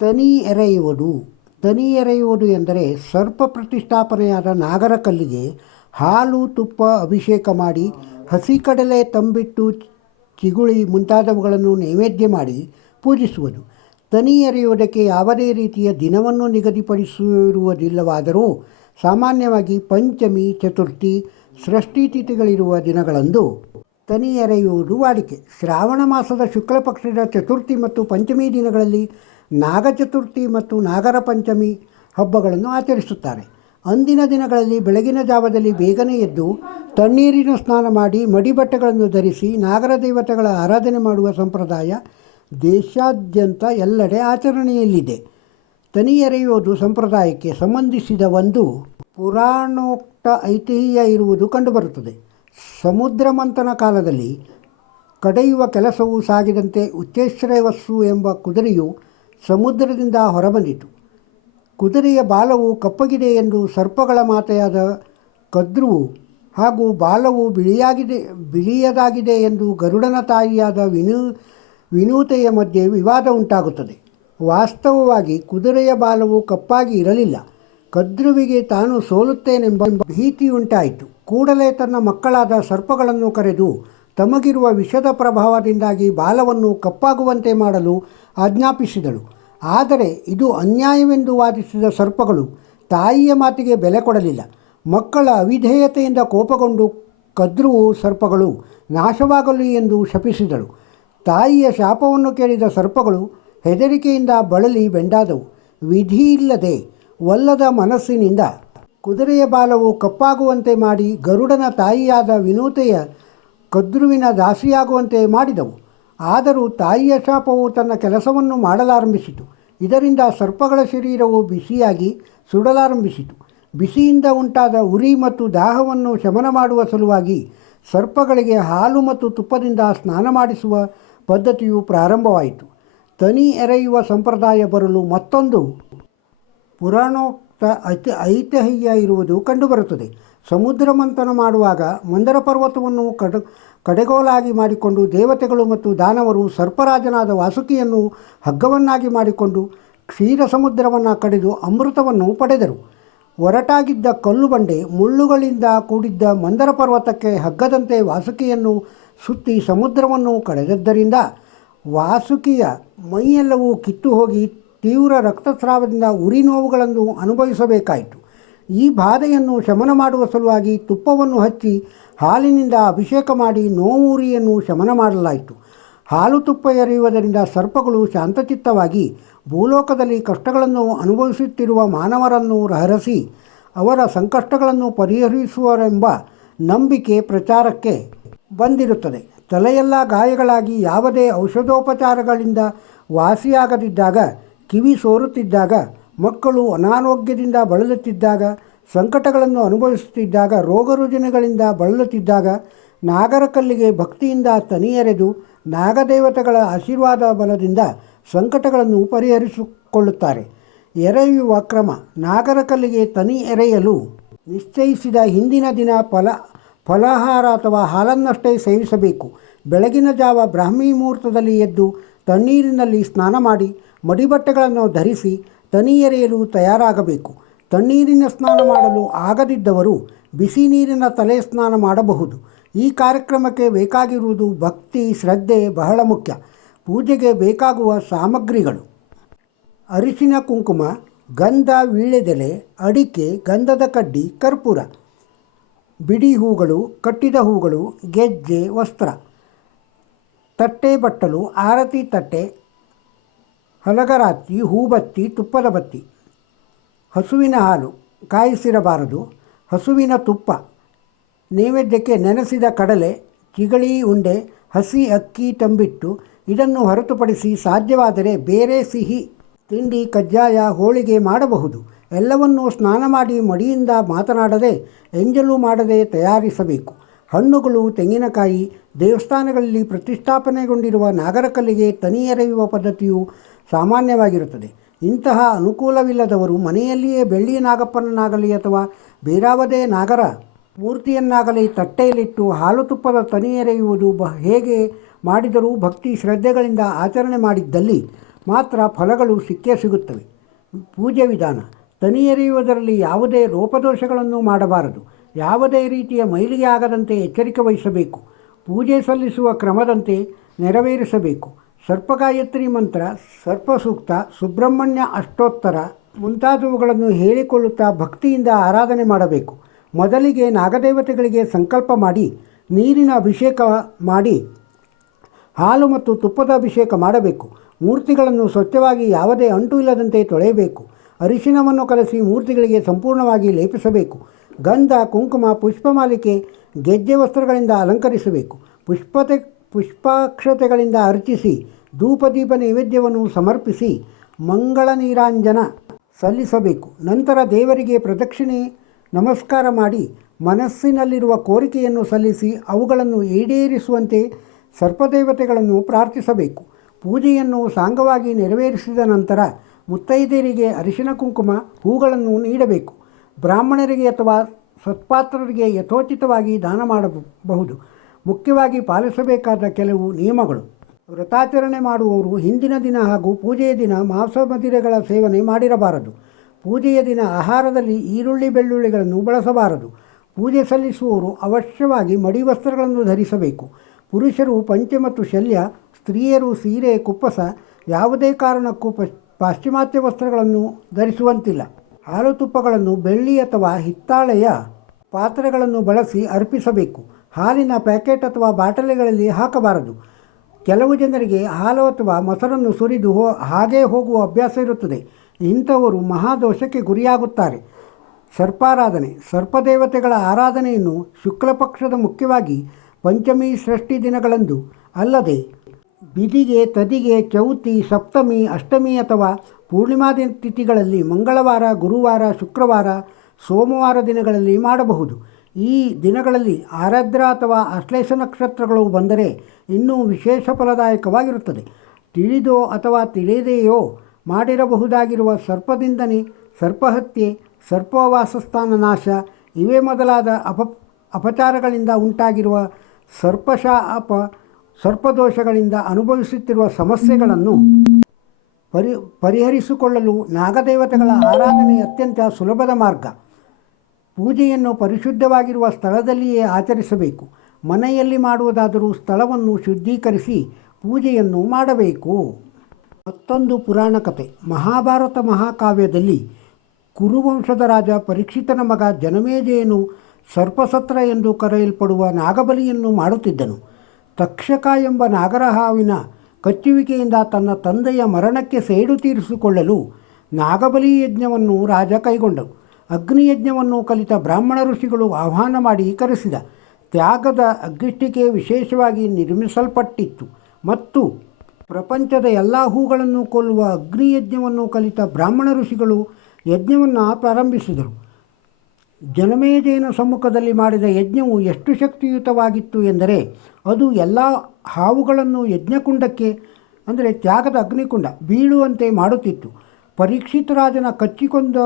ತನಿ ಎರೆಯುವುದು ತನಿ ಎರೆಯುವುದು ಎಂದರೆ ಸರ್ಪ ಪ್ರತಿಷ್ಠಾಪನೆಯಾದ ನಾಗರ ಕಲ್ಲಿಗೆ ಹಾಲು, ತುಪ್ಪ ಅಭಿಷೇಕ ಮಾಡಿ ಹಸಿ ಕಡಲೆ ತಂಬಿಟ್ಟು ಚಿಗುಳಿ ಮುಂತಾದವುಗಳನ್ನು ನೈವೇದ್ಯ ಮಾಡಿ ಪೂಜಿಸುವುದು. ತನಿ ಎರೆಯುವುದಕ್ಕೆ ಯಾವುದೇ ರೀತಿಯ ದಿನವನ್ನು ನಿಗದಿಪಡಿಸಿರುವುದಿಲ್ಲವಾದರೂ ಸಾಮಾನ್ಯವಾಗಿ ಪಂಚಮಿ, ಚತುರ್ಥಿ, ಷಷ್ಠಿ ತಿಥಿಗಳಿರುವ ದಿನಗಳಂದು ತನಿ ಎರೆಯುವುದು ವಾಡಿಕೆ. ಶ್ರಾವಣ ಮಾಸದ ಶುಕ್ಲ ಪಕ್ಷದ ಚತುರ್ಥಿ ಮತ್ತು ಪಂಚಮಿ ದಿನಗಳಲ್ಲಿ ನಾಗ ಚತುರ್ಥಿ ಮತ್ತು ನಾಗರ ಪಂಚಮಿ ಹಬ್ಬಗಳನ್ನು ಆಚರಿಸುತ್ತಾರೆ. ಅಂದಿನ ದಿನಗಳಲ್ಲಿ ಬೆಳಗಿನ ಜಾವದಲ್ಲಿ ಬೇಗನೆ ಎದ್ದು ತಣ್ಣೀರಿನ ಸ್ನಾನ ಮಾಡಿ ಮಡಿ ಬಟ್ಟೆಗಳನ್ನು ಧರಿಸಿ ನಾಗರ ದೇವತೆಗಳ ಆರಾಧನೆ ಮಾಡುವ ಸಂಪ್ರದಾಯ ದೇಶಾದ್ಯಂತ ಎಲ್ಲೆಡೆ ಆಚರಣೆಯಲ್ಲಿದೆ. ತನಿ ಸಂಪ್ರದಾಯಕ್ಕೆ ಸಂಬಂಧಿಸಿದ ಒಂದು ಪುರಾಣೋಕ್ತ ಐತಿಹ್ಯ ಇರುವುದು ಕಂಡುಬರುತ್ತದೆ. ಸಮುದ್ರ ಮಂಥನ ಕಾಲದಲ್ಲಿ ಕಡೆಯುವ ಕೆಲಸವು ಸಾಗಿದಂತೆ ಉಚ್ಚೇಶ್ರೇವಸ್ಸು ಎಂಬ ಕುದುರೆಯು ಸಮುದ್ರದಿಂದ ಹೊರಬಂದಿತು. ಕುದುರೆಯ ಬಾಲವು ಕಪ್ಪಗಿದೆ ಎಂದು ಸರ್ಪಗಳ ಮಾತೆಯಾದ ಕದ್ರುವು ಹಾಗೂ ಬಾಲವು ಬಿಳಿಯಾಗಿದೆ, ಬಿಳಿಯದಾಗಿದೆ ಎಂದು ಗರುಡನ ತಾಯಿಯಾದ ವಿನೂ, ವಿನೂತೆಯ ಮಧ್ಯೆ ವಿವಾದ ಉಂಟಾಗುತ್ತದೆ. ವಾಸ್ತವವಾಗಿ ಕುದುರೆಯ ಬಾಲವು ಕಪ್ಪಾಗಿ ಇರಲಿಲ್ಲ. ಕದ್ರುವಿಗೆ ತಾನು ಸೋಲುತ್ತೇನೆಂಬ ಭೀತಿಯುಂಟಾಯಿತು ಕೂಡಲೇ ತನ್ನ ಮಕ್ಕಳಾದ ಸರ್ಪಗಳನ್ನು ಕರೆದು ತಮಗಿರುವ ವಿಷದ ಪ್ರಭಾವದಿಂದಾಗಿ ಬಾಲವನ್ನು ಕಪ್ಪಾಗುವಂತೆ ಮಾಡಲು ಆಜ್ಞಾಪಿಸಿದಳು. ಆದರೆ ಇದು ಅನ್ಯಾಯವೆಂದು ವಾದಿಸಿದ ಸರ್ಪಗಳು ತಾಯಿಯ ಮಾತಿಗೆ ಬೆಲೆ ಕೊಡಲಿಲ್ಲ. ಮಕ್ಕಳ ಅವಿಧೇಯತೆಯಿಂದ ಕೋಪಗೊಂಡು ಕದ್ರುವು ಸರ್ಪಗಳು ನಾಶವಾಗಲಿ ಎಂದು ಶಪಿಸಿದಳು ತಾಯಿಯ ಶಾಪವನ್ನು ಕೇಳಿದ ಸರ್ಪಗಳು ಹೆದರಿಕೆಯಿಂದ ಬಳಲಿ ಬೆಂಡಾದವು. ವಿಧಿಯಿಲ್ಲದೆ ಒಲ್ಲದ ಮನಸ್ಸಿನಿಂದ ಕುದುರೆಯ ಬಾಲವು ಕಪ್ಪಾಗುವಂತೆ ಮಾಡಿ ಗರುಡನ ತಾಯಿಯಾದ ವಿನೂತೆಯ ಕದ್ರುವಿನ ದಾಸಿಯಾಗುವಂತೆ ಮಾಡಿದವು. ಆದರೂ ತಾಯಿಯ ಶಾಪವು ತನ್ನ ಕೆಲಸವನ್ನು ಮಾಡಲಾರಂಭಿಸಿತು. ಇದರಿಂದ ಸರ್ಪಗಳ ಶರೀರವು ಬಿಸಿಯಾಗಿ ಸುಡಲಾರಂಭಿಸಿತು. ಬಿಸಿಯಿಂದ ಉಂಟಾದ ಉರಿ ಮತ್ತು ದಾಹವನ್ನು ಶಮನ ಮಾಡುವ ಸಲುವಾಗಿ ಸರ್ಪಗಳಿಗೆ ಹಾಲು ಮತ್ತು ತುಪ್ಪದಿಂದ ಸ್ನಾನ ಮಾಡಿಸುವ ಪದ್ಧತಿಯು ಪ್ರಾರಂಭವಾಯಿತು. ತನಿ ಎರೆಯುವ ಸಂಪ್ರದಾಯ ಬರಲು ಮತ್ತೊಂದು ಪುರಾಣೋಕ್ತ ಐತಿ, ಐತಿಹ್ಯ ಇರುವುದು ಕಂಡುಬರುತ್ತದೆ. ಸಮುದ್ರ ಮಂಥನ ಮಾಡುವಾಗ ಮಂದರ ಪರ್ವತವನ್ನು ಕಡ, ಕಡೆಗೋಲಾಗಿ ಮಾಡಿಕೊಂಡು ದೇವತೆಗಳು ಮತ್ತು ದಾನವರು ಸರ್ಪರಾಜನಾದ ವಾಸುಕಿಯನ್ನು ಹಗ್ಗವನ್ನಾಗಿ ಮಾಡಿಕೊಂಡು ಕ್ಷೀರ ಸಮುದ್ರವನ್ನು ಕಡಿದು ಅಮೃತವನ್ನು ಪಡೆದರು. ಒರಟಾಗಿದ್ದ ಕಲ್ಲು ಬಂಡೆ ಮುಳ್ಳುಗಳಿಂದ ಕೂಡಿದ್ದ ಮಂದರ ಪರ್ವತಕ್ಕೆ ಹಗ್ಗದಂತೆ ವಾಸುಕಿಯನ್ನು ಸುತ್ತಿ ಸಮುದ್ರವನ್ನು ಕಡೆದದ್ದರಿಂದ ವಾಸುಕಿಯ ಮೈಯೆಲ್ಲವೂ ಕಿತ್ತು ಹೋಗಿ ತೀವ್ರ ರಕ್ತಸ್ರಾವದಿಂದ ಉರಿ ನೋವುಗಳನ್ನು ಅನುಭವಿಸಬೇಕಾಯಿತು. ಈ ಬಾಧೆಯನ್ನು ಶಮನ ಮಾಡುವ ಸಲುವಾಗಿ ತುಪ್ಪವನ್ನು ಹಚ್ಚಿ ಹಾಲಿನಿಂದ ಅಭಿಷೇಕ ಮಾಡಿ ನೋವುರಿಯನ್ನು ಶಮನ ಮಾಡಲಾಯಿತು. ಹಾಲು ತುಪ್ಪ ಎರೆಯುವುದರಿಂದ ಸರ್ಪಗಳು ಶಾಂತಚಿತ್ತವಾಗಿ ಭೂಲೋಕದಲ್ಲಿ ಕಷ್ಟಗಳನ್ನು ಅನುಭವಿಸುತ್ತಿರುವ ಮಾನವರನ್ನು ರಹರಸಿ, ಅವರ ಸಂಕಷ್ಟಗಳನ್ನು ಪರಿಹರಿಸುವರೆಂಬ ನಂಬಿಕೆ ಪ್ರಚಾರಕ್ಕೆ ಬಂದಿರುತ್ತದೆ. ತಲೆಯೆಲ್ಲ ಗಾಯಗಳಾಗಿ ಯಾವುದೇ ಔಷಧೋಪಚಾರಗಳಿಂದ ವಾಸಿಯಾಗದಿದ್ದಾಗ ಕಿವಿ ಸೋರುತ್ತಿದ್ದಾಗ ಮಕ್ಕಳು ಅನಾರೋಗ್ಯದಿಂದ ಬಳಲುತ್ತಿದ್ದಾಗ, ಸಂಕಟಗಳನ್ನು ಅನುಭವಿಸುತ್ತಿದ್ದಾಗ ರೋಗ ರುಜಿನಗಳಿಂದ ಬಳಲುತ್ತಿದ್ದಾಗ, ನಾಗರಕಲ್ಲಿಗೆ ಭಕ್ತಿಯಿಂದ ತನಿಯರೆದು ನಾಗದೇವತೆಗಳ ಆಶೀರ್ವಾದ ಬಲದಿಂದ ಸಂಕಟಗಳನ್ನು ಪರಿಹರಿಸಿಕೊಳ್ಳುತ್ತಾರೆ. ಎರೆಯುವ ಕ್ರಮ, ನಾಗರಕಲ್ಲಿಗೆ ತನಿ ಎರೆಯಲು ನಿಶ್ಚಯಿಸಿದ ಹಿಂದಿನ ದಿನ ಫಲ, ಫಲಾಹಾರ ಅಥವಾ ಹಾಲನ್ನಷ್ಟೇ ಸೇವಿಸಬೇಕು. ಬೆಳಗಿನ ಜಾವ ಬ್ರಾಹ್ಮಿ ಮುಹೂರ್ತದಲ್ಲಿ ಎದ್ದು ತಣ್ಣೀರಿನಲ್ಲಿ ಸ್ನಾನ ಮಾಡಿ ಮಡಿಬಟ್ಟೆಗಳನ್ನು ಧರಿಸಿ ತನಿ ಎರೆಯಲು ತಯಾರಾಗಬೇಕು. ತಣ್ಣೀರಿನ ಸ್ನಾನ ಮಾಡಲು ಆಗದಿದ್ದವರು ಬಿಸಿ ನೀರಿನ ತಲೆ ಸ್ನಾನ ಮಾಡಬಹುದು. ಈ ಕಾರ್ಯಕ್ರಮಕ್ಕೆ ಬೇಕಾಗಿರುವುದು ಭಕ್ತಿ, ಶ್ರದ್ಧೆ ಬಹಳ ಮುಖ್ಯ. ಪೂಜೆಗೆ ಬೇಕಾಗುವ ಸಾಮಗ್ರಿಗಳು. ಅರಿಶಿನ ಕುಂಕುಮ, ಗಂಧ ವೀಳ್ಯದೆಲೆ, ಅಡಿಕೆ, ಗಂಧದ ಕಡ್ಡಿ, ಕರ್ಪೂರ. ಬಿಡಿ ಹೂಗಳು, ಕಟ್ಟಿದ ಹೂಗಳು, ಗೆಜ್ಜೆ, ವಸ್ತ್ರ. ತಟ್ಟೆ ಬಟ್ಟಲು, ಆರತಿ ತಟ್ಟೆ ಹಲಗರಾತಿ ಹೂಬತ್ತಿ, ತುಪ್ಪದ ಬತ್ತಿ. ಹಸುವಿನ ಹಾಲು ಕಾಯಿಸಿರಬಾರದು. ಹಸುವಿನ ತುಪ್ಪ. ನೈವೇದ್ಯಕ್ಕೆ ನೆನೆಸಿದ ಕಡಲೆ, ಚಿಗಳಿ, ಉಂಡೆ, ಹಸಿ ಅಕ್ಕಿ ತಂಬಿಟ್ಟು ಇದನ್ನು ಹೊರತುಪಡಿಸಿ ಸಾಧ್ಯವಾದರೆ ಬೇರೆ ಸಿಹಿ, ತಿಂಡಿ, ಕಜ್ಜಾಯ, ಹೋಳಿಗೆ ಮಾಡಬಹುದು. ಎಲ್ಲವನ್ನೂ ಸ್ನಾನ ಮಾಡಿ ಮಡಿಯಿಂದ ಮಾತನಾಡದೆ ಎಂಜಲು ಮಾಡದೆ ತಯಾರಿಸಬೇಕು. ಹಣ್ಣುಗಳು, ತೆಂಗಿನಕಾಯಿ ದೇವಸ್ಥಾನಗಳಲ್ಲಿ ಪ್ರತಿಷ್ಠಾಪನೆಗೊಂಡಿರುವ ನಾಗರಕಲ್ಲಿಗೆ ತನಿ ಎರೆಯುವ ಪದ್ಧತಿಯು ಸಾಮಾನ್ಯವಾಗಿರುತ್ತದೆ. ಇಂತಹ ಅನುಕೂಲವಿಲ್ಲದವರು ಮನೆಯಲ್ಲಿಯೇ ಬೆಳ್ಳಿಯ ನಾಗಪ್ಪನನ್ನಾಗಲಿ ಅಥವಾ ಬೇರಾವದೇ ನಾಗರ ಮೂರ್ತಿಯನ್ನಾಗಲಿ ತಟ್ಟೆಯಲ್ಲಿಟ್ಟು ಹಾಲು ತುಪ್ಪದ ತನಿ ಎರೆಯುವುದು ಬ, ಹೇಗೆ ಮಾಡಿದರೂ ಭಕ್ತಿ ಶ್ರದ್ಧೆಗಳಿಂದ ಆಚರಣೆ ಮಾಡಿದ್ದಲ್ಲಿ ಮಾತ್ರ ಫಲಗಳು ಸಿಕ್ಕೇ ಸಿಗುತ್ತವೆ. ಪೂಜೆ ವಿಧಾನ ತನಿಯೆರೆಯುವುದರಲ್ಲಿ ಯಾವುದೇ ಲೋಪದೋಷಗಳನ್ನು ಮಾಡಬಾರದು. ಯಾವುದೇ ರೀತಿಯ ಮೈಲಿಗೆ ಆಗದಂತೆ ಎಚ್ಚರಿಕೆ ವಹಿಸಬೇಕು. ಪೂಜೆ ಸಲ್ಲಿಸುವ ಕ್ರಮದಂತೆ ನೆರವೇರಿಸಬೇಕು. ಸರ್ಪಗಾಯತ್ರಿ ಮಂತ್ರ, ಸರ್ಪಸೂಕ್ತ, ಸುಬ್ರಹ್ಮಣ್ಯ ಅಷ್ಟೋತ್ತರ ಮುಂತಾದವುಗಳನ್ನು ಹೇಳಿಕೊಳ್ಳುತ್ತಾ ಭಕ್ತಿಯಿಂದ ಆರಾಧನೆ ಮಾಡಬೇಕು. ಮೊದಲಿಗೆ ನಾಗದೇವತೆಗಳಿಗೆ ಸಂಕಲ್ಪ ಮಾಡಿ, ನೀರಿನ ಅಭಿಷೇಕ ಮಾಡಿ, ಹಾಲು ಮತ್ತು ತುಪ್ಪದ ಅಭಿಷೇಕ ಮಾಡಬೇಕು. ಮೂರ್ತಿಗಳನ್ನು ಸ್ವಚ್ಛವಾಗಿ ಯಾವುದೇ ಅಂಟು ಇಲ್ಲದಂತೆ ತೊಳೆಯಬೇಕು. ಅರಿಶಿನವನ್ನು ಕಲಸಿ ಮೂರ್ತಿಗಳಿಗೆ ಸಂಪೂರ್ಣವಾಗಿ ಲೇಪಿಸಬೇಕು. ಗಂಧ, ಕುಂಕುಮ, ಪುಷ್ಪಮಾಲಿಕೆ, ಗೆಜ್ಜೆ ವಸ್ತ್ರಗಳಿಂದ ಅಲಂಕರಿಸಬೇಕು. ಪುಷ್ಪತೆ, ಪುಷ್ಪಾಕ್ಷತೆಗಳಿಂದ ಅರ್ಚಿಸಿ ಧೂಪದೀಪ ನೈವೇದ್ಯವನ್ನು ಸಮರ್ಪಿಸಿ ಮಂಗಳ ನೀರಾಂಜನ ಸಲ್ಲಿಸಬೇಕು. ನಂತರ ದೇವರಿಗೆ ಪ್ರದಕ್ಷಿಣೆ, ನಮಸ್ಕಾರ ಮಾಡಿ ಮನಸ್ಸಿನಲ್ಲಿರುವ ಕೋರಿಕೆಯನ್ನು ಸಲ್ಲಿಸಿ ಅವುಗಳನ್ನು ಈಡೇರಿಸುವಂತೆ ಸರ್ಪದೇವತೆಗಳನ್ನು ಪ್ರಾರ್ಥಿಸಬೇಕು. ಪೂಜೆಯನ್ನು ಸಾಂಗವಾಗಿ ನೆರವೇರಿಸಿದ ನಂತರ ಮುತ್ತೈದೆಯರಿಗೆ ಅರಿಶಿನ ಕುಂಕುಮ, ಹೂಗಳನ್ನು ನೀಡಬೇಕು. ಬ್ರಾಹ್ಮಣರಿಗೆ ಅಥವಾ ಸತ್ಪಾತ್ರರಿಗೆ ಯಥೋಚಿತವಾಗಿ ದಾನ ಮಾಡಬಹುದು. ಮುಖ್ಯವಾಗಿ ಪಾಲಿಸಬೇಕಾದ ಕೆಲವು ನಿಯಮಗಳು. ವ್ರತಾಚರಣೆ ಮಾಡುವವರು ಹಿಂದಿನ ದಿನ ಹಾಗೂ ಪೂಜೆಯ ದಿನ ಮಾಂಸ ಮದಿರೆಗಳ ಸೇವನೆ ಮಾಡಿರಬಾರದು. ಪೂಜೆಯ ದಿನ ಆಹಾರದಲ್ಲಿ ಈರುಳ್ಳಿ ಬೆಳ್ಳುಳ್ಳಿಗಳನ್ನು ಬಳಸಬಾರದು. ಪೂಜೆ ಸಲ್ಲಿಸುವವರು ಅವಶ್ಯವಾಗಿ ಮಡಿ ವಸ್ತ್ರಗಳನ್ನು ಧರಿಸಬೇಕು. ಪುರುಷರು ಪಂಚೆ ಮತ್ತು ಶಲ್ಯ, ಸ್ತ್ರೀಯರು ಸೀರೆ, ಕುಪ್ಪಸ, ಯಾವುದೇ ಕಾರಣಕ್ಕೂ ಪಶ್, ಪಾಶ್ಚಿಮಾತ್ಯ ವಸ್ತ್ರಗಳನ್ನು ಧರಿಸುವಂತಿಲ್ಲ. ಹಾಲು ತುಪ್ಪಗಳನ್ನು ಬೆಳ್ಳಿ ಅಥವಾ ಹಿತ್ತಾಳೆಯ ಪಾತ್ರೆಗಳನ್ನು ಬಳಸಿ ಅರ್ಪಿಸಬೇಕು. ಹಾಲಿನ ಪ್ಯಾಕೆಟ್ ಅಥವಾ ಬಾಟಲಿಗಳಲ್ಲಿ ಹಾಕಬಾರದು. ಕೆಲವು ಜನರಿಗೆ ಹಾಲು ಅಥವಾ ಮೊಸರನ್ನು ಸುರಿದು ಹೋ, ಹಾಗೇ ಹೋಗುವ ಅಭ್ಯಾಸ ಇರುತ್ತದೆ. ಇಂಥವರು ಮಹಾದೋಷಕ್ಕೆ ಗುರಿಯಾಗುತ್ತಾರೆ. ಸರ್ಪಾರಾಧನೆ, ಸರ್ಪದೇವತೆಗಳ ಆರಾಧನೆಯನ್ನು ಶುಕ್ಲ ಪಕ್ಷದ ಮುಖ್ಯವಾಗಿ ಪಂಚಮಿ ಷಷ್ಠಿ ದಿನಗಳಂದು ಅಲ್ಲದೆ ಬಿದಿಗೆ, ತದಿಗೆ, ಚೌತಿ, ಸಪ್ತಮಿ, ಅಷ್ಟಮಿ ಅಥವಾ ಪೂರ್ಣಿಮಾ ತಿಥಿಗಳಲ್ಲಿ ಮಂಗಳವಾರ, ಗುರುವಾರ, ಶುಕ್ರವಾರ, ಸೋಮವಾರ ದಿನಗಳಲ್ಲಿ ಮಾಡಬಹುದು. ಈ ದಿನಗಳಲ್ಲಿ ಆರಾಧ್ರ ಅಥವಾ ಆಶ್ಲೇಷ ನಕ್ಷತ್ರಗಳು ಬಂದರೆ ಇನ್ನೂ ವಿಶೇಷ ಫಲದಾಯಕವಾಗಿರುತ್ತದೆ. ತಿಳಿದೋ ಅಥವಾ ತಿಳಿಯದೆಯೋ ಮಾಡಿರಬಹುದಾಗಿರುವ ಸರ್ಪದಿಂದನೇ ಸರ್ಪಹತ್ಯೆ, ಸರ್ಪವಾಸಸ್ಥಾನ ನಾಶ ಇವೇ ಮೊದಲಾದ ಅಪ, ಅಪಚಾರಗಳಿಂದ ಉಂಟಾಗಿರುವ ಸರ್ಪಶಾಪ ಸರ್ಪದೋಷಗಳಿಂದ ಅನುಭವಿಸುತ್ತಿರುವ ಸಮಸ್ಯೆಗಳನ್ನು ಪರಿ, ಪರಿಹರಿಸಿಕೊಳ್ಳಲು ನಾಗದೇವತೆಗಳ ಆರಾಧನೆ ಅತ್ಯಂತ ಸುಲಭದ ಮಾರ್ಗ. ಪೂಜೆಯನ್ನು ಪರಿಶುದ್ಧವಾಗಿರುವ ಸ್ಥಳದಲ್ಲಿಯೇ ಆಚರಿಸಬೇಕು. ಮನೆಯಲ್ಲಿ ಮಾಡುವುದಾದರೂ ಸ್ಥಳವನ್ನು ಶುದ್ಧೀಕರಿಸಿ ಪೂಜೆಯನ್ನು ಮಾಡಬೇಕು. ಮತ್ತೊಂದು ಪುರಾಣ ಕಥೆ ಮಹಾಭಾರತ ಮಹಾಕಾವ್ಯದಲ್ಲಿ ಕುರುವಂಶದ ರಾಜ ಪರೀಕ್ಷಿತನ ಮಗ ಜನಮೇಜಯನು ಸರ್ಪಸತ್ರ ಎಂದು ಕರೆಯಲ್ಪಡುವ ನಾಗಬಲಿಯನ್ನು ಮಾಡುತ್ತಿದ್ದನು. ತಕ್ಷಕ ಎಂಬ ನಾಗರಹಾವಿನ ಕಚ್ಚುವಿಕೆಯಿಂದ ತನ್ನ ತಂದೆಯ ಮರಣಕ್ಕೆ ಸೇಡು ತೀರಿಸಿಕೊಳ್ಳಲು ನಾಗಬಲಿ ಯಜ್ಞವನ್ನು ರಾಜ ಕೈಗೊಂಡನು. ಅಗ್ನಿಯಜ್ಞವನ್ನು ಕಲಿತ ಬ್ರಾಹ್ಮಣ ಋಷಿಗಳು ಆಹ್ವಾನ ಮಾಡಿ ಕರೆಸಿದ. ತ್ಯಾಗದ ಅಗ್ಗಿಷ್ಟಿಕೆ ವಿಶೇಷವಾಗಿ ನಿರ್ಮಿಸಲ್ಪಟ್ಟಿತ್ತು. ಮತ್ತು ಪ್ರಪಂಚದ ಎಲ್ಲ ಹೂಗಳನ್ನು ಕೊಲ್ಲುವ ಅಗ್ನಿಯಜ್ಞವನ್ನು ಕಲಿತ ಬ್ರಾಹ್ಮಣ ಋಷಿಗಳು ಯಜ್ಞವನ್ನು ಪ್ರಾರಂಭಿಸಿದರು. ಜನಮೇಜಯನ ಸಮ್ಮುಖದಲ್ಲಿ ಮಾಡಿದ ಯಜ್ಞವು ಎಷ್ಟು ಶಕ್ತಿಯುತವಾಗಿತ್ತು ಎಂದರೆ, ಅದು ಎಲ್ಲ ಹಾವುಗಳನ್ನು ಯಜ್ಞಕುಂಡಕ್ಕೆ, ಅಂದರೆ ತ್ಯಾಗದ ಅಗ್ನಿಕುಂಡ, ಬೀಳುವಂತೆ ಮಾಡುತ್ತಿತ್ತು. ಪರೀಕ್ಷಿತ ರಾಜನ ಕಚ್ಚಿಕೊಂಡ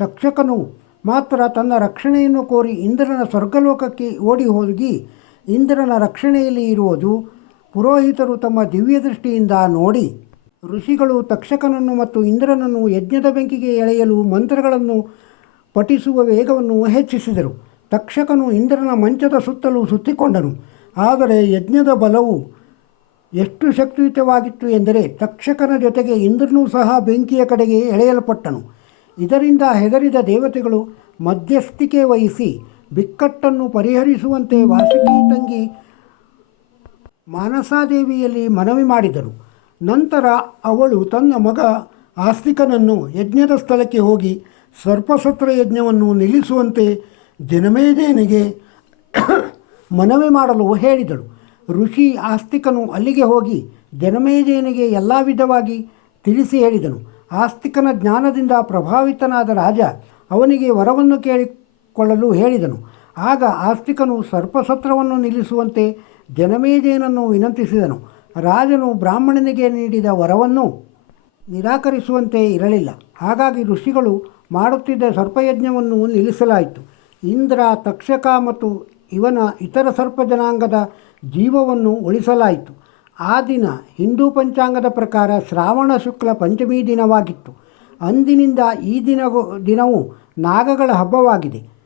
ರಕ್ಷಕನು ಮಾತ್ರ ತನ್ನ ರಕ್ಷಣೆಯನ್ನು ಕೋರಿ ಇಂದ್ರನ ಸ್ವರ್ಗಲೋಕಕ್ಕೆ ಓಡಿ ಹೋಗಿ ಇಂದ್ರನ ರಕ್ಷಣೆಯಲ್ಲಿ ಇರುವುದು ಪುರೋಹಿತರು ತಮ್ಮ ದಿವ್ಯ ದೃಷ್ಟಿಯಿಂದ ನೋಡಿ. ಋಷಿಗಳು ತಕ್ಷಕನನ್ನು ಮತ್ತು ಇಂದ್ರನನ್ನು ಯಜ್ಞದ ಬೆಂಕಿಗೆ ಎಳೆಯಲು ಮಂತ್ರಗಳನ್ನು ಪಠಿಸುವ ವೇಗವನ್ನು ಹೆಚ್ಚಿಸಿದರು. ತಕ್ಷಕನು ಇಂದ್ರನ ಮಂಚದ ಸುತ್ತಲೂ ಸುತ್ತಿಕೊಂಡನು. ಆದರೆ ಯಜ್ಞದ ಬಲವು ಎಷ್ಟು ಶಕ್ತಿಯುತವಾಗಿತ್ತು ಎಂದರೆ ತಕ್ಷಕನ ಜೊತೆಗೆ ಇಂದ್ರನೂ ಸಹ ಬೆಂಕಿಯ ಕಡೆಗೆ ಎಳೆಯಲ್ಪಟ್ಟನು. ಇದರಿಂದ ಹೆದರಿದ ದೇವತೆಗಳು ಮಧ್ಯಸ್ಥಿಕೆ ವಹಿಸಿ ಬಿಕ್ಕಟ್ಟನ್ನು ಪರಿಹರಿಸುವಂತೆ ವಾಸುಕಿ ತಂಗಿ ಮಾನಸಾದೇವಿಯಲ್ಲಿ ಮನವಿ ಮಾಡಿದರು. ನಂತರ ಅವಳು ತನ್ನ ಮಗ ಆಸ್ತಿಕನನ್ನು ಯಜ್ಞದ ಸ್ಥಳಕ್ಕೆ ಹೋಗಿ ಸರ್ಪಸತ್ರ ಯಜ್ಞವನ್ನು ನಿಲ್ಲಿಸುವಂತೆ ದಿನಮೇದೇನಿಗೆ ಮನವಿ ಮಾಡಲು ಹೇಳಿದಳು. ಋಷಿ ಆಸ್ತಿಕನು ಅಲ್ಲಿಗೆ ಹೋಗಿ ಜನಮೇಜಯನಿಗೆ ಎಲ್ಲ ವಿಧವಾಗಿ ತಿಳಿಸಿ ಹೇಳಿದನು. ಆಸ್ತಿಕನ ಜ್ಞಾನದಿಂದ ಪ್ರಭಾವಿತನಾದ ರಾಜ ಅವನಿಗೆ ವರವನ್ನು ಕೇಳಿಕೊಳ್ಳಲು ಹೇಳಿದನು. ಆಗ ಆಸ್ತಿಕನು ಸರ್ಪಸತ್ರವನ್ನು ನಿಲ್ಲಿಸುವಂತೆ ಜನಮೇಜಯನನ್ನು ವಿನಂತಿಸಿದನು. ರಾಜನು ಬ್ರಾಹ್ಮಣನಿಗೆ ನೀಡಿದ ವರವನ್ನು ನಿರಾಕರಿಸುವಂತೆ ಇರಲಿಲ್ಲ. ಹಾಗಾಗಿ ಋಷಿಗಳು ಮಾಡುತ್ತಿದ್ದ ಸರ್ಪಯಜ್ಞವನ್ನು ನಿಲ್ಲಿಸಲಾಯಿತು. ಇಂದ್ರ, ತಕ್ಷಕ ಮತ್ತು ಇವನ ಇತರ ಸರ್ಪ ಜನಾಂಗದ ಜೀವವನ್ನು ಉಳಿಸಲಾಯಿತು. ಆ ದಿನ ಹಿಂದೂ ಪಂಚಾಂಗದ ಪ್ರಕಾರ ಶ್ರಾವಣ ಶುಕ್ಲ ಪಂಚಮಿ ದಿನವಾಗಿತ್ತು. ಅಂದಿನಿಂದ ಈ ದಿನ ದಿನವು ನಾಗಗಳ ಹಬ್ಬವಾಗಿದೆ.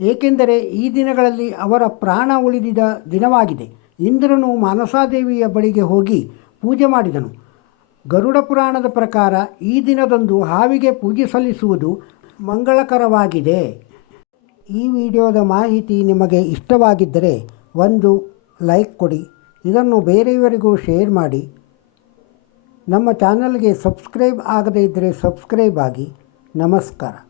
ಏಕೆಂದರೆ ಈ ದಿನಗಳಲ್ಲಿ ಅವರ ಪ್ರಾಣ ಉಳಿದಿದ ದಿನವಾಗಿದೆ. ಇಂದ್ರನು ಮಾನಸಾದೇವಿಯ ಬಳಿಗೆ ಹೋಗಿ ಪೂಜೆ ಮಾಡಿದನು. ಗರುಡ ಪುರಾಣದ ಪ್ರಕಾರ ಈ ದಿನದಂದು ಹಾವಿಗೆ ಪೂಜೆ ಸಲ್ಲಿಸುವುದು ಮಂಗಳಕರವಾಗಿದೆ. ಈ ವಿಡಿಯೋದ ಮಾಹಿತಿ ನಿಮಗೆ ಇಷ್ಟವಾಗಿದ್ದರೆ ಒಂದು ಲೈಕ್ ಕೊಡಿ. ಇದನ್ನು ಬೇರೆಯವರಿಗೂ ಶೇರ್ ಮಾಡಿ. ನಮ್ಮ ಚಾನಲ್ಗೆ ಸಬ್ಸ್ಕ್ರೈಬ್ ಆಗದೇ ಇದ್ದರೆ ಸಬ್ಸ್ಕ್ರೈಬ್ ಆಗಿ. ನಮಸ್ಕಾರ.